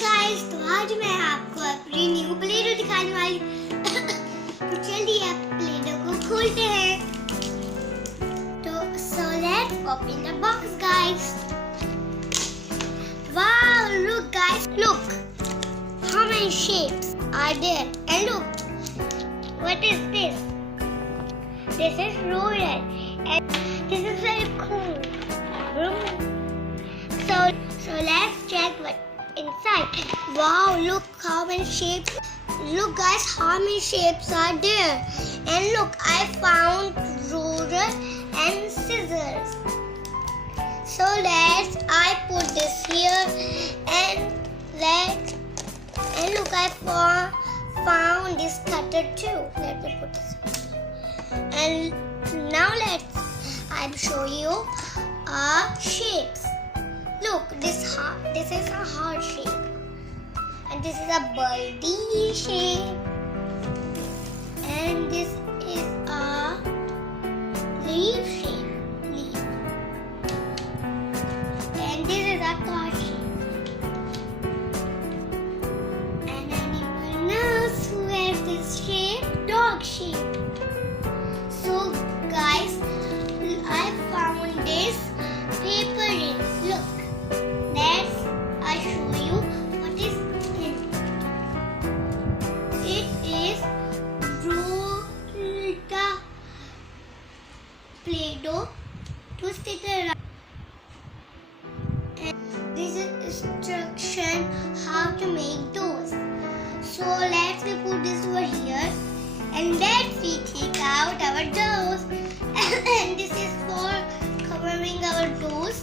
Guys, तो आज मैं आपको अपनी न्यू प्लेडो दिखाने वाली तो चलिए अब प्लेडो को खोलते हैं। तो so let's open the box guys. Wow, look guys, look how many shapes are there, and look what is this? This is roller and this is very cool. So let's check what inside. Wow, look how many shapes. Look guys, how many shapes are there. And look, I found ruler and scissors. So I put this here and look, I found this cutter too. Let me put this. And now I'll show you shapes. Look, this is a heart shape, and this is a birdie shape, and this is a leaf shape, and this is a car shape. And anyone else who has this shape? Dog shape. So guys, I found this paper ring. Look. I'll show you what is in it. It is Rulta Play-Doh to stick around. And this is instruction how to make those. So let's put this over here, and let's take out our doors. And this is for covering our doors.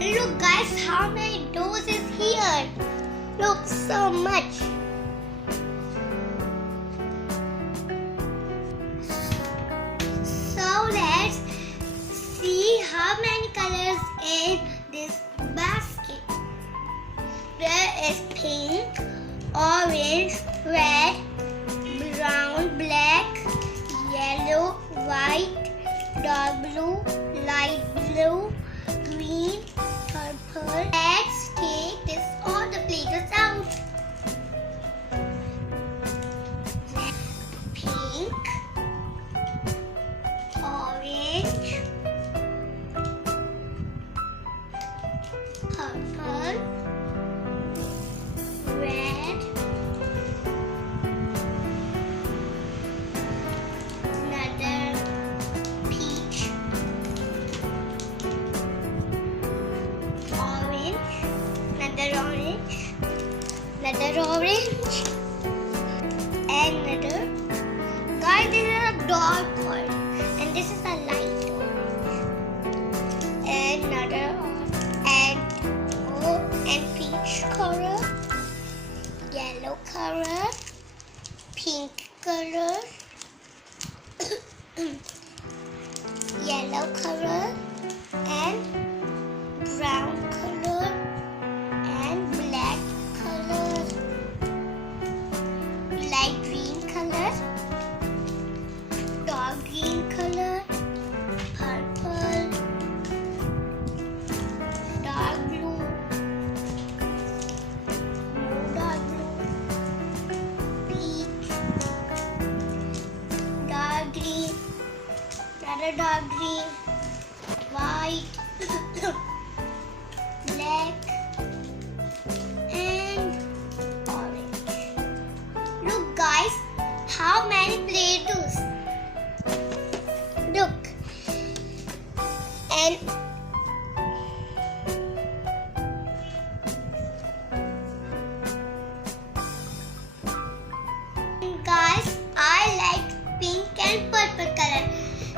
Look guys, how many doors is here? Look, so much. So let's see how many colors in this basket. There is pink, orange, red, brown, black, yellow, white, dark blue, light blue, green, purple. Let's take all the Play-Dohs out. Pink, orange, purple, red, another peach, another orange, and another. Guys, this is a dark orange, and this is a light orange, and another and peach color, yellow color, pink color, yellow color, and brown color, and black color, light green color, dark green color, purple, dark blue, more dark blue, peach, dark green, another dark green, white, black, and orange. Look guys, how many Play-Dohs. Look. And guys, I like pink and purple color.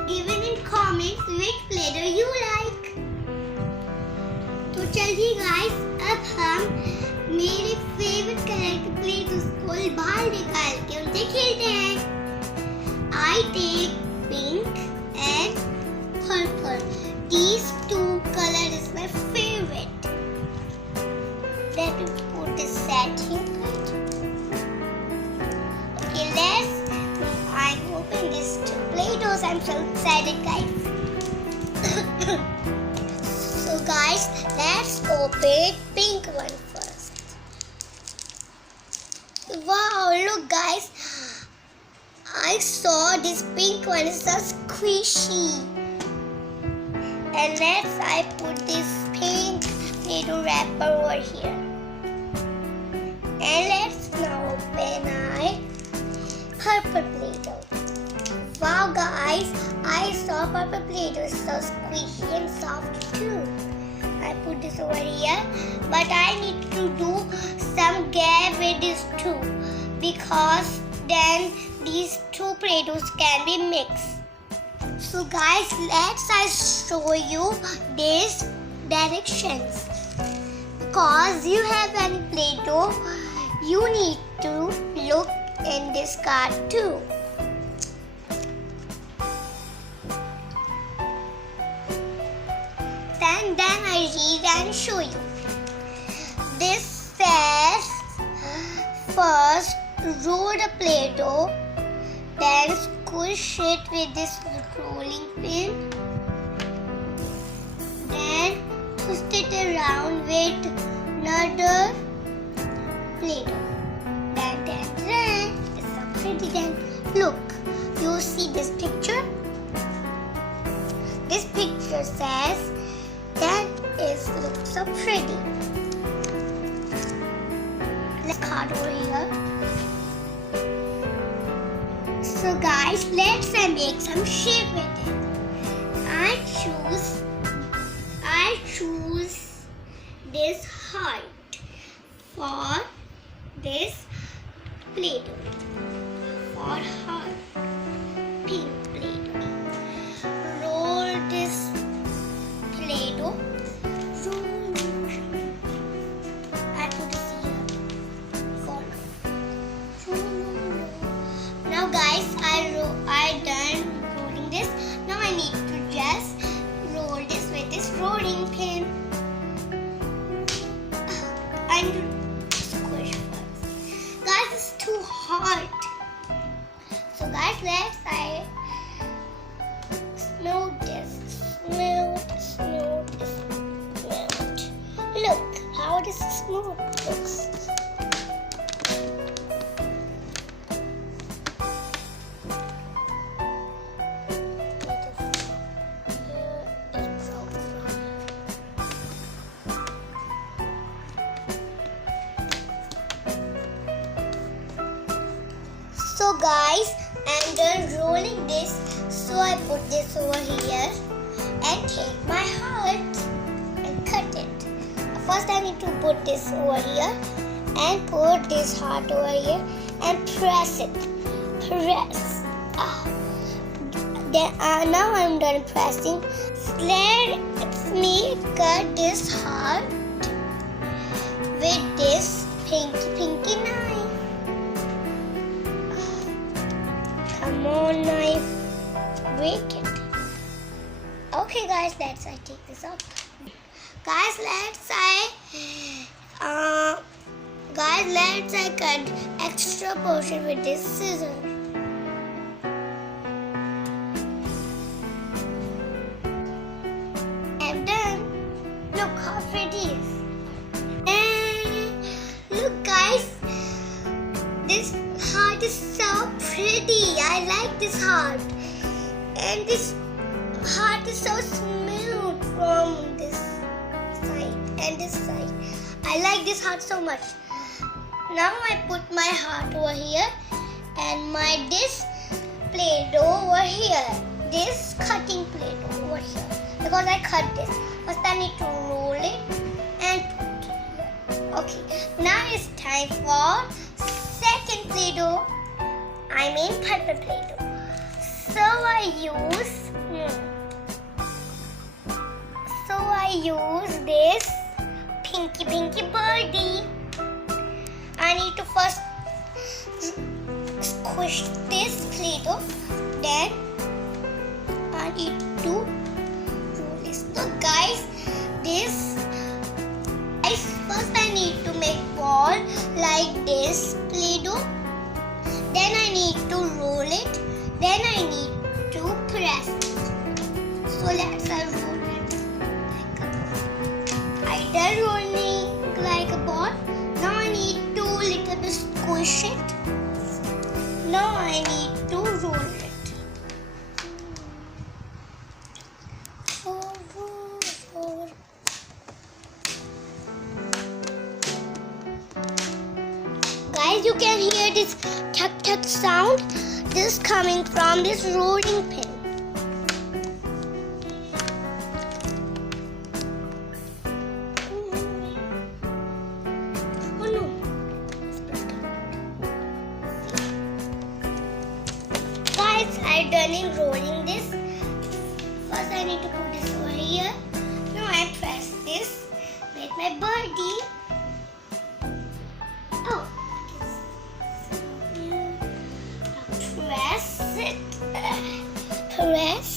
Give it in comments which Play-Doh you like. तो चलिए guys, अब हम मेरे favourite colour के Play-Dohs को बाहर निकाल के उनसे खेलते हैं. I take pink and purple. These two colors is my favorite. Let me put this set here. Okay, I'm opening this two Play-Dohs. I'm so excited, guys. So guys, Let's open pink one first. Wow, look guys. I saw this pink one is so squishy. And I put this pink little wrapper over here. And let's now open our purple Play-Doh. Wow guys, I saw purple Play-Doh is so squishy and soft too. I put this over here, but I need to do some game with this too, because then these two Play-Dohs can be mixed. So guys, I show you these directions. Because you have any Play-Doh, you need to look in this card too. Then I read and show you. This says first roll the Play-Doh, then squish it with this rolling pin, then twist it around with another Play-Doh. Then it's so pretty. Then look, you see this picture? This picture says that looks so pretty. Let's card over here. So guys, let's make some shape with it. I choose this heart for this Play-Doh. For heart, pink Play-Doh. Roll this Play-Doh. I put this here for now. Now guys, I done rolling this. Now I need to just roll this with this rolling pin and squish first. Guys, it's too hard. So guys, let's smooth this. Look how this smooth looks. So guys, I'm done rolling this. So I put this over here and take my heart and cut it. First I need to put this over here and put this heart over here and press it. Press. Now I'm done pressing. Let me cut this heart with this pinky knife. Come on, knife, break it. Okay guys, I take this off. Guys, I cut extra portion with this scissor. I'm done. Look how pretty it is. And look guys, this heart is so pretty. I like this heart. And this heart is so smooth from this side and this side. I like this heart so much. Now I put my heart over here and this Play-Doh over here. This cutting Play-Doh over here. Because I cut this. First I need to roll it and put it here. Okay. Now it's time for second Play-Doh. I mean purple Play-Doh. So I use this pinky birdie. I need to first squish this Play-Doh, then I need to roll this. So guys, first I need to make ball like this Play-Doh. Then I need to roll it. Then I need to press it. So let's roll it. I done rolling like a ball. Now I need to little bit squish it. Now I need to roll it. Guys, you can hear this tuck tuck sound. This is coming from this rolling pin. Oh no. Guys, I'm done rolling this. First I need to put this over here. Now I press this with my birdie. Oh. Press it. Press.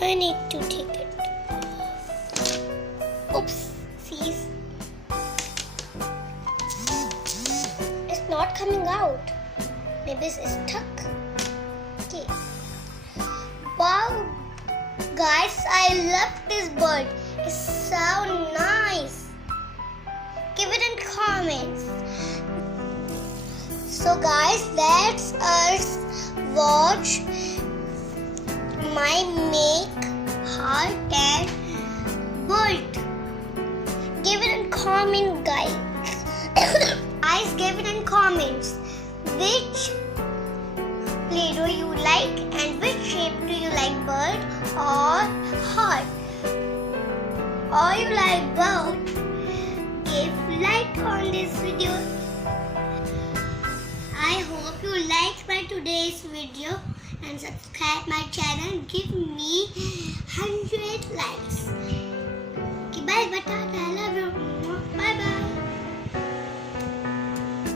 I need to take it off. Oops. See? It's not coming out. Maybe it's stuck. Okay. Wow. Guys, I love this bird. It's so nice. Give it in comments. So guys, let's us watch my make heart and bird. Give it in comment, guys. Guys, give it in comments which Play-Doh you like and which shape do you like, bird or heart, or you like both. Give like on this video. I hope you liked my today's video and subscribe my channel. Give me 100 likes. Okay, bye, bye,